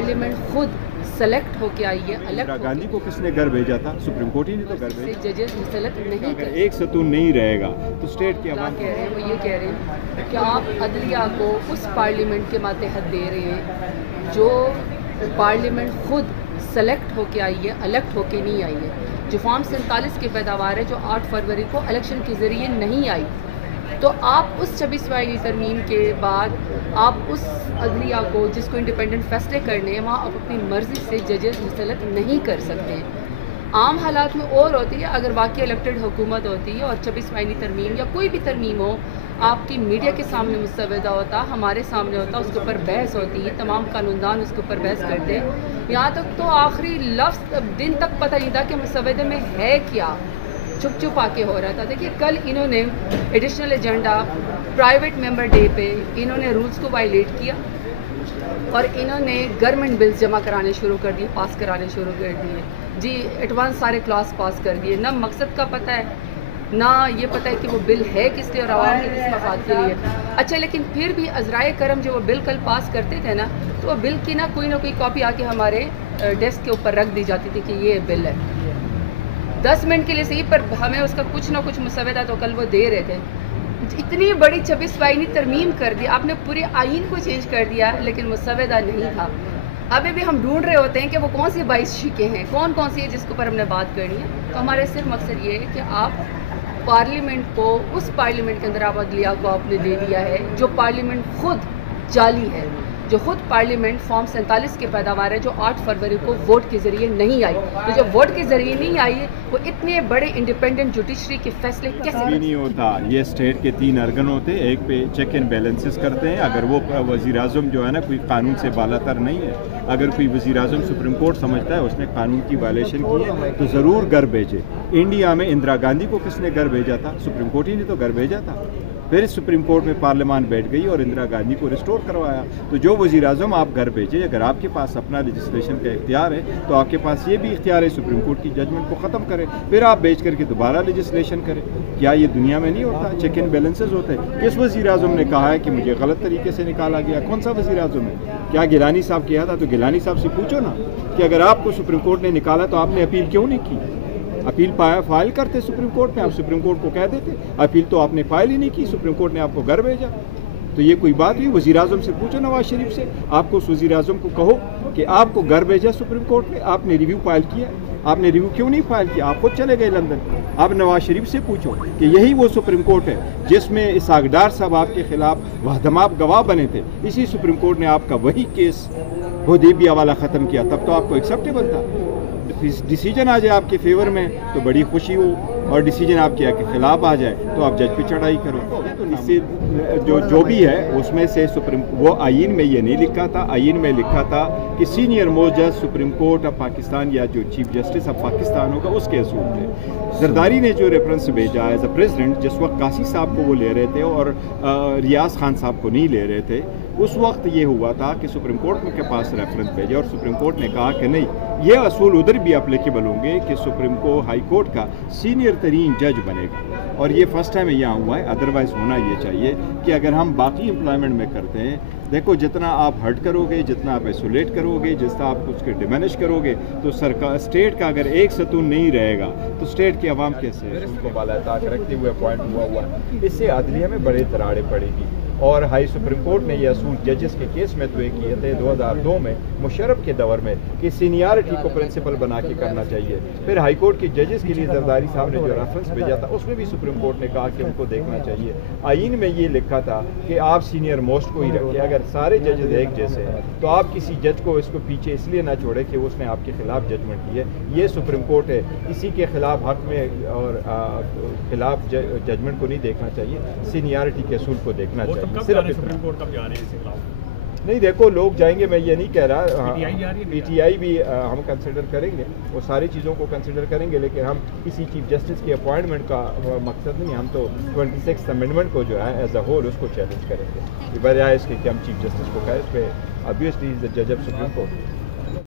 Parliament खुद select होके आई है। इंदिरा गांधी को किसने घर भेजा था? सुप्रीम कोर्ट ही ने तो घर भेजा। जजेस सेलेक्ट नहीं अगर एक सतून नहीं रहेगा तो स्टेट की आवाम कह रहे हैं, वो ये कह रहे हैं कि आप अदलिया को उस पार्लियामेंट के मातहत दे रहे हैं जो पार्लियामेंट खुद सेलेक्ट होके आई है, इलेक्ट होके नहीं आई है। जो फॉर्म 47 की पैदावार है जो 8 फरवरी को इलेक्शन के ज़रिए नहीं आई, तो आप उस 26वां तरमीम के बाद आप उस अदलिया को जिसको इंडिपेंडेंट फैसले करने हैं वहाँ आप अपनी मर्ज़ी से जजेस मुसल्लत नहीं कर सकते। आम हालात में और होती है, अगर वाकई इलेक्टेड हुकूमत होती है और 26वां तरमीम या कोई भी तरमीम हो आपकी मीडिया के सामने मुस्तवदा होता, हमारे सामने होता, उसके ऊपर बहस होती है, तमाम कानूनदान उसके ऊपर बहस करते हैं। यहाँ तक तो आखिरी लफ्ज़ दिन तक पता नहीं था कि मुस्तवदे में है क्या, चुप चुप आके हो रहा था। देखिए कल इन्होंने additional agenda private member day पे इन्होंने रूल्स को वायलेट किया और इन्होंने गवर्नमेंट बिल्स जमा कराने शुरू कर दिए, पास कराने शुरू कर दिए जी, एडवांस सारे क्लास पास कर दिए। ना मकसद का पता है, ना ये पता है कि वो बिल है किस लिए और आवाम के किस मफाद के लिए। अच्छा, लेकिन फिर भी अज़राए करम जो वो बिल कल पास करते थे ना, तो वो बिल की ना कोई कॉपी आके हमारे डेस्क के ऊपर रख दी जाती थी कि ये बिल है। 10 मिनट के लिए सही, पर हमें उसका कुछ ना कुछ मुसवदा तो कल वो दे रहे थे। इतनी बड़ी 26वां तरमीम कर दी आपने, पूरे आइन को चेंज कर दिया, लेकिन मुसवदा नहीं था। अभी भी हम ढूंढ रहे होते हैं कि वो कौन सी 22 शिकें हैं, कौन कौन सी है जिसके ऊपर हमने बात करनी है। तो हमारे सिर्फ मकसद ये है कि आप पार्लियामेंट को, उस पार्लियामेंट के अंदर आप अदलिया को आपने दे दिया है जो पार्लियामेंट खुद जाली है, जो खुद पार्लियामेंट फॉर्म 47 की पैदावार है जो 8 फरवरी को वोट के ज़रिए नहीं आई। तो जो वोट के ज़रिए नहीं आई है वो इतने बड़े इंडिपेंडेंट जुडिशरी के फैसले कैसे नहीं होता। ये स्टेट के 3 अर्गन होते हैं, एक पे चेक एंड बैलेंसेस करते हैं। अगर वो वज़ीर आज़म जो है ना कोई कानून से बालातर नहीं है, अगर कोई वज़ीर आज़म सुप्रीम कोर्ट समझता है उसने कानून की वायलेशन की है तो ज़रूर घर भेजे। इंडिया में इंदिरा गांधी को किसने घर भेजा था? सुप्रीम कोर्ट ही ने तो घर भेजा था। फिर सुप्रीम कोर्ट में पार्लियामान बैठ गई और इंदिरा गांधी को रिस्टोर करवाया। तो जो वज़ीर आज़म आप घर भेजे, अगर आपके पास अपना लेजिस्लेशन का इख्तियार है तो आपके पास ये भी इख्तियार है सुप्रीम कोर्ट की जजमेंट को ख़त्म करें, फिर आप भेज करके दोबारा लेजिस्लेशन करें। क्या ये दुनिया में नहीं होता? चेक एंड बैलेंसेस होते हैं। किस वज़ीर आज़म ने कहा है कि मुझे गलत तरीके से निकाला गया? कौन सा वज़ीर आज़म है? क्या गिलानी साहब किया था? तो गिलानी साहब से पूछो ना कि अगर आपको सुप्रीम कोर्ट ने निकाला तो आपने अपील क्यों नहीं की? अपील फाइल करते सुप्रीम कोर्ट में, आप सुप्रीम कोर्ट को कह देते। अपील तो आपने फाइल ही नहीं की, सुप्रीम कोर्ट ने आपको घर भेजा। तो ये कोई बात हुई? वज़ीर आज़म से पूछो नवाज शरीफ से, आपको उस वज़ीर आज़म को कहो कि आपको घर भेजा सुप्रीम कोर्ट में, आपने रिव्यू फाइल किया, आपने रिव्यू क्यों नहीं फाइल किया? आप खुद चले गए लंदन। आप नवाज शरीफ से पूछो कि यही वो सुप्रीम कोर्ट है जिसमें इसाकडार साहब आपके खिलाफ वहदमाब गवाह बने थे, इसी सुप्रीम कोर्ट ने आपका वही केस हुदैबिया वाला ख़त्म किया। तब तो आपको एक्सेप्टेबल था। डिसीजन आ जाए आपके फेवर में तो बड़ी खुशी हो, और डिसीजन आपके खिलाफ आ जाए तो आप जज पे चढ़ाई करो। तो इससे जो भी है उसमें से सुप्रीम, वो आइन में ये नहीं लिखा था। आइन में लिखा था कि सीनियर मोस्ट जज सुप्रीम कोर्ट ऑफ पाकिस्तान या जो चीफ जस्टिस ऑफ पाकिस्तान होगा उसके असूल थे। जरदारी ने जो रेफरेंस भेजा एज अ प्रेसिडेंट, जिस वक्त कासी साहब को वो ले रहे थे और रियाज खान साहब को नहीं ले रहे थे, उस वक्त ये हुआ था कि सुप्रीम कोर्ट के पास रेफरेंस भेजा और सुप्रीम कोर्ट ने कहा कि नहीं, ये असूल उधर भी अप्लीकेबल होंगे कि सुप्रीम कोर्ट हाई कोर्ट का सीनियर तरीन जज बनेगा। और ये फर्स्ट टाइम यहाँ हुआ है। अदरवाइज़ होना ये चाहिए कि अगर हम बाकी एम्प्लॉयमेंट में करते हैं, देखो जितना आप हट करोगे, जितना आप आइसोलेट करोगे, जितना आप उसके डिमिनिश करोगे, तो सरकार स्टेट का अगर एक सतून नहीं रहेगा तो स्टेट की आवाम कैसे उसको बालाताक रखते हुए अपॉइंट हुआ इससे अदलिया में बड़े दरारें पड़ेगी। और हाई सुप्रीम कोर्ट ने यह असूल जजेस के केस में तय किए थे 2002 में मुशर्रफ के दौर में कि सीनियरिटी को प्रिंसिपल बना के करना चाहिए। फिर हाई कोर्ट के जजेस के लिए जरदारी साहब ने जो रेफरेंस भेजा था उसमें भी सुप्रीम कोर्ट ने कहा कि उनको देखना चाहिए। आइन में ये लिखा था कि आप सीनियर मोस्ट को ही रखिए। अगर सारे जजेस एक जैसे हैं तो आप किसी जज को इसको पीछे इसलिए ना छोड़े कि उसने आपके खिलाफ जजमेंट दी है। ये सुप्रीम कोर्ट है, इसी के खिलाफ हक में और खिलाफ जजमेंट को नहीं देखना चाहिए, सीनियरिटी के असूल को देखना चाहिए। सिर्फ सुप्रीम कोर्ट कब जा रहे हैं इसके खिलाफ? नहीं, देखो लोग जाएंगे, मैं ये नहीं कह रहा। पीटीआई भी हम कंसिडर करेंगे, वो सारी चीज़ों को कंसिडर करेंगे, लेकिन हम किसी चीफ जस्टिस की अपॉइंटमेंट का मकसद नहीं, हम तो 26 अमेंडमेंट को जो है एज अ होल उसको चैलेंज करेंगे। बजाय इसके कि हम चीफ जस्टिस को कहें, इस पर ऑब्वियसली इज द जज ऑफ सुप्रीम कोर्ट।